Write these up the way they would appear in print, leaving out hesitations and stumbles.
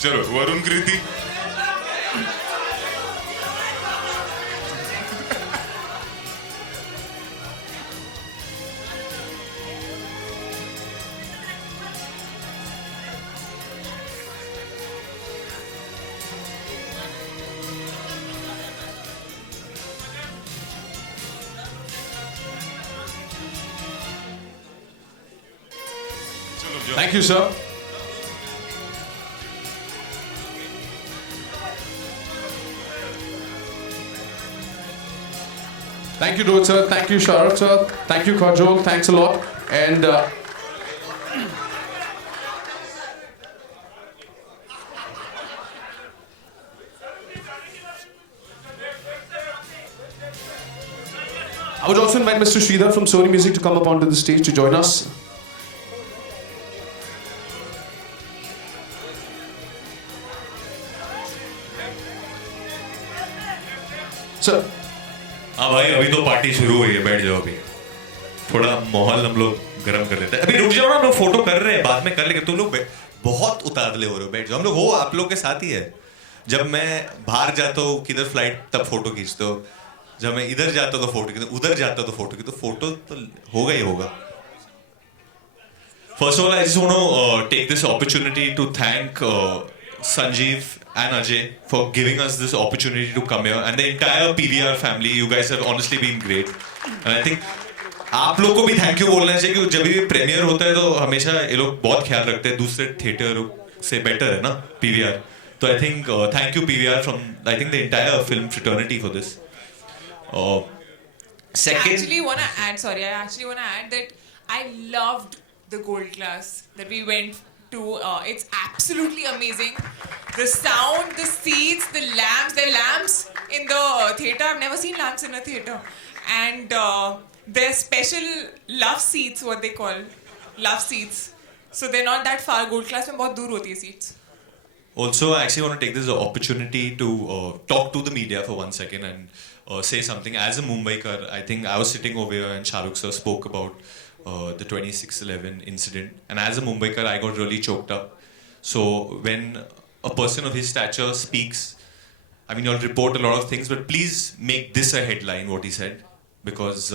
चलो वरुण कृति Thank you, sir. Thank you, Rohit sir. Thank you, Sharat sir. Thank you, Kajol. Thanks a lot. And I would also invite Mr. Sridhar from Sony Music to come up onto the stage to join us. Sir. हाँ भाई अभी तो party शुरू हुई है, बैठ जाओ अभी, थोड़ा माहौल हम लोग गर्म कर लेते हैं। अभी रुक जाओ ना, हम लोग फोटो कर रहे हैं, बाद में कर लेंगे। तुम लोग बहुत उतावले हो रहे हो, बैठ जाओ। हम लोग हो आप लोग के साथ ही है। जब मैं बाहर जाता हूँ किधर फ्लाइट, तब फोटो खींचते हो। जब मैं इधर जाता हूँ तो फोटो खींचते, उधर जाता हूँ तो फोटो खींचते, फोटो तो होगा ही होगा। First of all, I just want to take this opportunity to thank Sanjeev and Ajay for giving us this opportunity to come here, and the entire PVR family. You guys have honestly been great, and I think आप लोग को भी thank you बोलना चाहिए, क्योंकि जब भी premiere होता है तो हमेशा ये लोग बहुत ख्याल रखते हैं, दूसरे थिएटर से बेटर है ना PVR। तो I think thank you PVR from I think the entire film fraternity for this. Second, I actually want to add that I loved the gold class that we went to. It's absolutely amazing. The sound, the seats, the lamps. There are lamps in the theater. I've never seen lamps in a theater. And they're special love seats, what they call love seats. So they're not that far. Gold class में बहुत दूर होती है seats. also, I actually want to take this opportunity to talk to the media for 1 second and say something. As a Mumbaikar, I think I was sitting over here and Shahrukh sir spoke about the 26/11 incident. And as a Mumbaikar, I got really choked up. So when a person of his stature speaks, I mean, you'll report a lot of things, but please make this a headline, what he said, because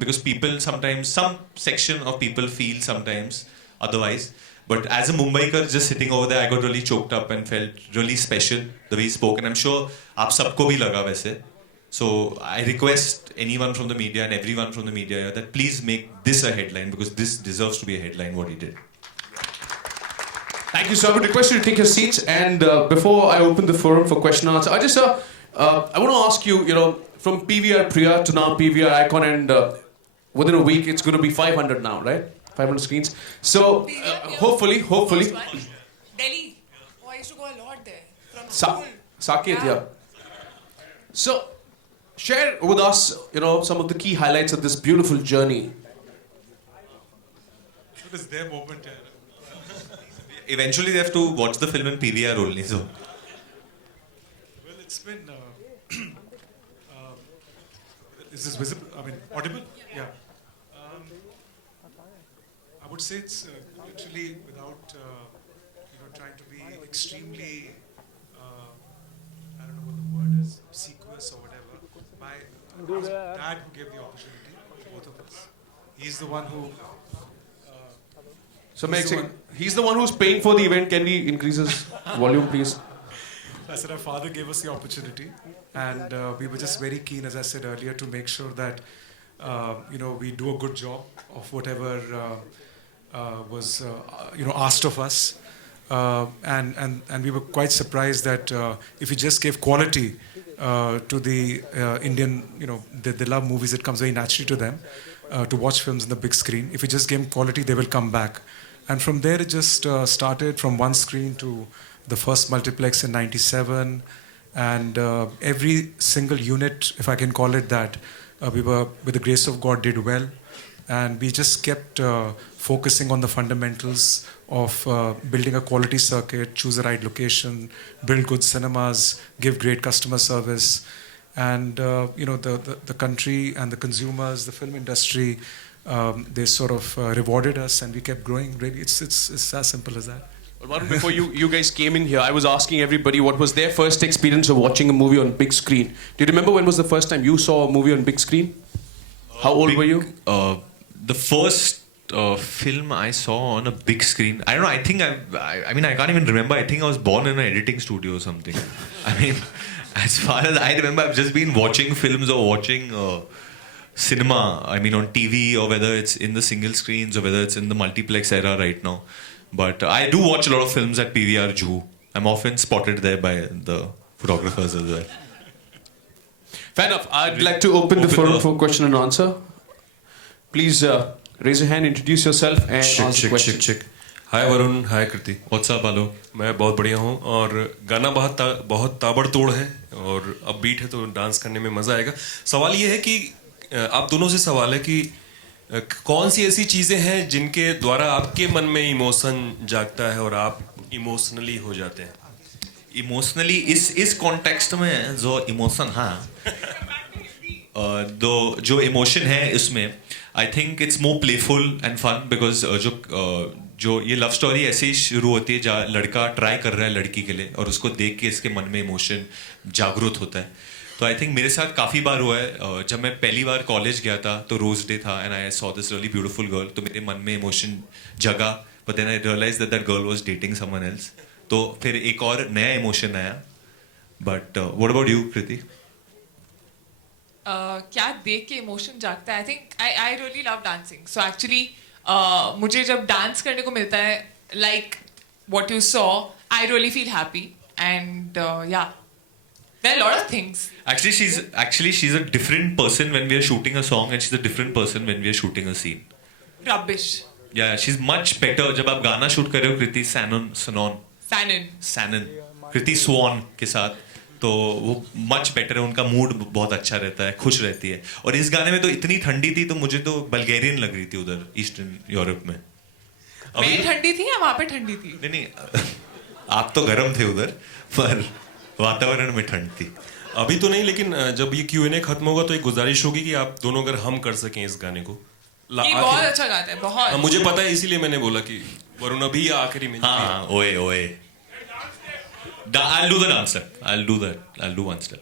because people sometimes, some section of people feel sometimes otherwise. But as a Mumbaikar, just sitting over there, I got really choked up and felt really special the way he spoke. And I'm sure आप सबको भी लगा वैसे. So I request anyone from the media and everyone from the media that please make this a headline, because this deserves to be a headline, what he did. Thank you, sir. I would request you to take your seats. And before I open the forum for question and answer, I just I want to ask you, from PVR Priya to now PVR Icon, and within a week it's going to be 500 now, right? 500 screens. So hopefully. Delhi. Oh, I used to go a lot there. From school. Saket, yeah. So share with us, some of the key highlights of this beautiful journey. It was their moment. Eventually, they have to watch the film in PVR only. So. Well, it's been. Is this visible? I mean, audible? Yeah. I would say it's literally without, trying to be extremely. I don't know what the word is, obsequious or whatever. My dad who gave the opportunity to both of us. He's the one who. So he's the one who's paying for the event. Can we increase his volume, please? I said our father gave us the opportunity, and we were just very keen, as I said earlier, to make sure that we do a good job of whatever was asked of us, and we were quite surprised that if we just gave quality to the Indian, they love movies. It comes very naturally to them to watch films on the big screen. If we just give them quality, they will come back. And from there, it just started from one screen to the first multiplex in '97, and every single unit, if I can call it that, we were, with the grace of God, did well, and we just kept focusing on the fundamentals of building a quality circuit, choose the right location, build good cinemas, give great customer service. And the country and the consumers, the film industry, they sort of rewarded us, and we kept growing. Really, it's as simple as that. But Varun, before you guys came in here, I was asking everybody what was their first experience of watching a movie on big screen. Do you remember when was the first time you saw a movie on big screen? How old were you? The first film I saw on a big screen, I don't know, I think I mean, I can't even remember. I think I was born in an editing studio or something. I mean, as far as I remember, I've just been watching films or watching cinema, I mean, on TV, or whether it's in the single screens or whether it's in the multiplex era right now. But I do watch a lot of films at PVR Juhu. I'm often spotted there by the photographers as well. Fair enough. I'd like to open the forum for question and answer. Please raise your hand, introduce yourself, and ask the question. Hi Varun, hi Kriti. What's up, Alo? मैं बहुत बढ़िया हूँ और गाना बहुत ताबड़तोड़ है और अपबीट है तो डांस करने में मज़ा आएगा. सवाल ये है कि आप दोनों से सवाल है कि कौन सी ऐसी चीज़ें हैं जिनके द्वारा आपके मन में इमोशन जागता है और आप इमोशनली हो जाते हैं. इमोशनली इस कॉन्टेक्स्ट में जो इमोशन जो इमोशन है इसमें I think it's more playful and fun because जो ये लव स्टोरी ऐसे ही शुरू होती है जहाँ लड़का ट्राई कर रहा है लड़की के लिए और उसको देख के इसके मन में इमोशन जागरूक होता है. तो आई थिंक मेरे साथ काफ़ी बार हुआ है. जब मैं पहली बार कॉलेज गया था तो रोज डे था and I saw this really beautiful girl. तो मेरे मन में इमोशन जगा, but then I realize that girl was dating someone else. तो फिर एक और नया इमोशन आया. But what about you Kriti? क्या देख के इमोशन जागता है. I think I really love dancing. So actually मुझे जब डांस करने को मिलता है, like what you saw, I really feel happy. And या, there are a lot of things. Actually, she's a different person when we are shooting a song, and she's a different person when we are shooting a scene. Rubbish. Yeah, she's much better. जब आप गाना shoot कर रहे हो कृति सैनन कृति स्वान के साथ, तो वो मच बेटर है. उनका मूड बहुत अच्छा रहता है, खुश रहती है. और इस गाने में तो इतनी ठंडी थी तो मुझे तो बल्गेरियन लग रही थी उधर ईस्टर्न यूरोप में. मैं ठंडी थी या वहाँ पे ठंडी थी? नहीं आप तो गर्म थे उधर, पर वातावरण में ठंड थी. अभी तो नहीं, लेकिन जब ये Q&A खत्म होगा तो एक गुजारिश होगी कि आप दोनों अगर हम कर सकें इस गाने को. ये बहुत अच्छा गाता है, बहुत. मुझे पता है, इसीलिए मैंने बोला कि वरुण अभी आखिरी में. हाँ, ओए I'll do the dance step. I'll do one step.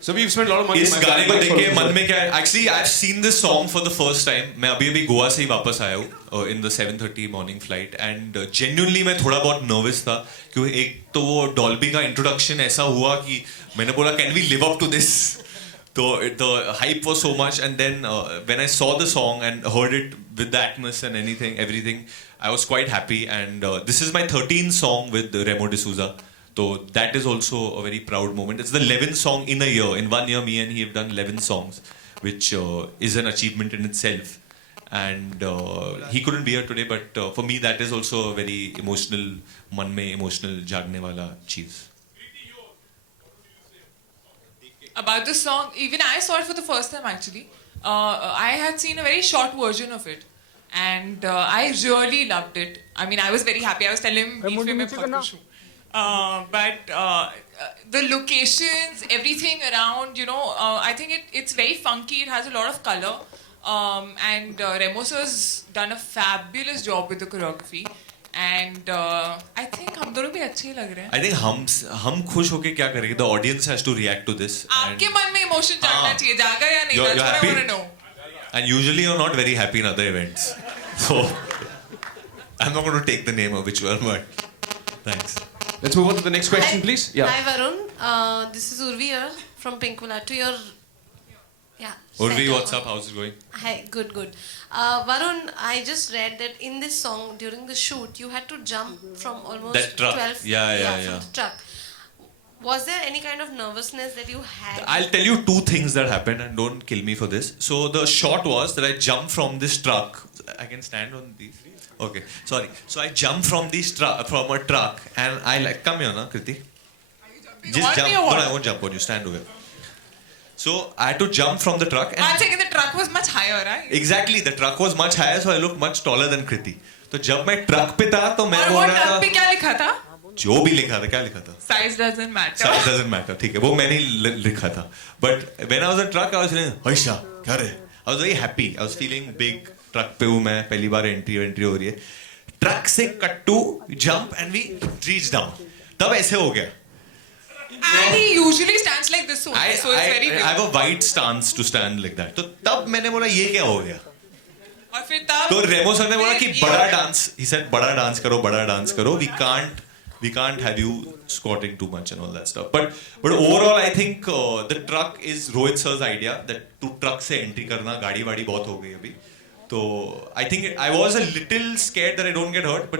So we've spent a lot of money. इस गाने को देख के मन में क्या है? Actually, I've seen this song for the first time. मैं अभी गोवा से ही वापस आया हूँ in the 7:30 morning flight, and genuinely मैं थोड़ा बहुत nervous था क्योंकि एक तो वो Dolby का introduction ऐसा हुआ कि मैंने बोला can we live up to this? So the hype was so much, and then when I saw the song and heard it with the atmosphere and everything, I was quite happy. And this is my 13th song with Remo D'Souza. So that is also a very proud moment. It's the 11th song in a year. In 1 year, me and he have done 11 songs, which is an achievement in itself. And he couldn't be here today, but for me that is also a very emotional, मन में emotional जागने वाला चीज़. About the song, even I saw it for the first time actually. I had seen a very short version of it, and I really loved it. I mean, I was very happy. I was telling him, बीच में मैं बहुत खुश हूँ. But the locations, everything around, you know, I think it's very funky. It has a lot of color, and Remo sir's done a fabulous job with the choreography. And I think हम दोनों भी अच्छे ही लग रहे हैं. I think हम खुश होके क्या करेंगे? The audience has to react to this. आपके मन में emotion जागना चाहिए, जागा या नहीं? You're That's what I happy? want to know. And usually you're not very happy in other events. So I'm not going to take the name of which one, but thanks. Let's move on to the next question, please. Yeah. Hi Varun, this is Urvi here from Pinkula. To your Urvi, center. what's up? How's it going? Hi, good. Varun, I just read that in this song during the shoot you had to jump from almost That truck. 12. Yeah. From the truck. Was there any kind of nervousness that you had? I'll tell you two things that happened, and don't kill me for this. So the shot was that I jumped from this truck. I can stand on these. Okay, sorry. So I jumped from a truck, and I come here, na Kriti. You want me or what? No, I won't jump on you. Stand over. So I had to jump from the truck. One And second, the truck was much higher, right? exactly, the truck was much higher, so I looked much taller than Kriti. तो जब मैं truck पे था तो मैं और बोल वो रहा truck था पे क्या लिखा था? जो भी लिखा था, क्या लिखा था? Size doesn't matter. Size doesn't matter. ठीक है, वो मैंने लिखा था. But when I was in truck, I was feeling, हईशा, क्या रे? I was very happy. I was feeling big. Truck पे हूँ मैं, पहली बार एंट्री हो रही है. ट्रक से cut to jump and we reach down. तब ऐसे हो गया. And he usually stands like this only, so it's very I big. have a wide stance to stand like that. तो तब मैंने बोला ये क्या हो गया? और फिर तब तो रेमो सर ने बोला कि फिर बड़ा ये- डांस, he said बड़ा डांस करो. We can't have you squatting too much and all that stuff. But overall I think the truck is Rohit sir's idea that to truck से entry करना, गाड़ी वाड़ी बहुत हो गई अभी. तो I think I was a little scared that I don't get hurt, but